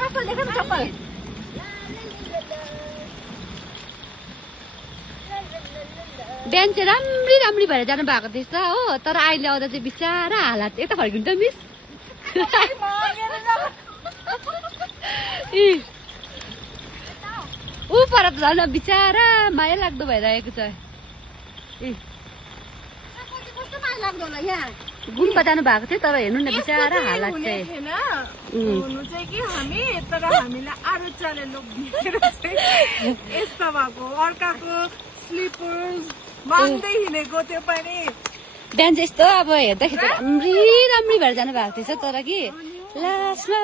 चप्पल देख न चप्पल बिहान चाहिँ राम्री राम्री भएर जानु भएको थिएछ हो तर अहिले आउँदा चाहिँ बिचारा हालत यता फर्किन्छ मिस ऊ पर त झन् बिचारा माया लाग्दो भइरहेको छ गुम्पा जानु भएको थियो तर हेर्नु न बिचारा हालत चाहिँ हुनु चाहिँ कि हामी तर हामीलाई अरू चाले लोक यस्तो भएको अर्काको स्लिपर्स माग्दै हिँडेको त्यो पनि बिहान चाहिँ यस्तो अब हेर्दाखेरि चाहिँ राम्री राम्री भएर जानु भएको थिएछ तर कि लास्टमा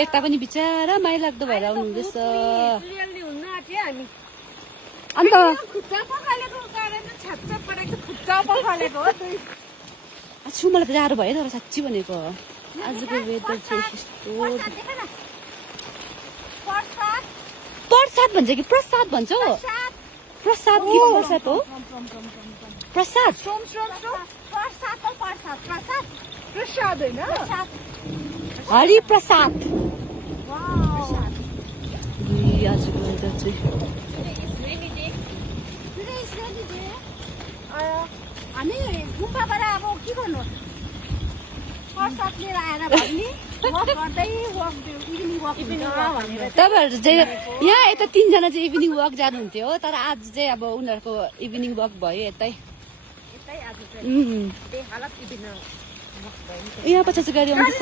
यता पनि बिचारा माया लाग्दो भएर आउनु हुँदैछ अन्त छु मलाई त जाडो भयो तर साँच्ची भनेको आजको वेदर चाहिँ यस्तो प्रसाद भन्छ कि प्रसाद भन्छ प्रसाद कि प्रसाद हो प्रसाद हरि प्रसाद आजको वेदर चाहिँ हामी गुम्पाबाट अब के गर्नु प्रसाद लिएर आएर भन्ने तपाईँहरू चाहिँ यहाँ यता 3 जना चाहिँ इभिनिङ वक जानुहुन्थ्यो हो तर आज चाहिँ अब उनीहरूको इभिनिङ वक भयो यतै यहाँ पछि चाहिँ गाडी आउँदैछ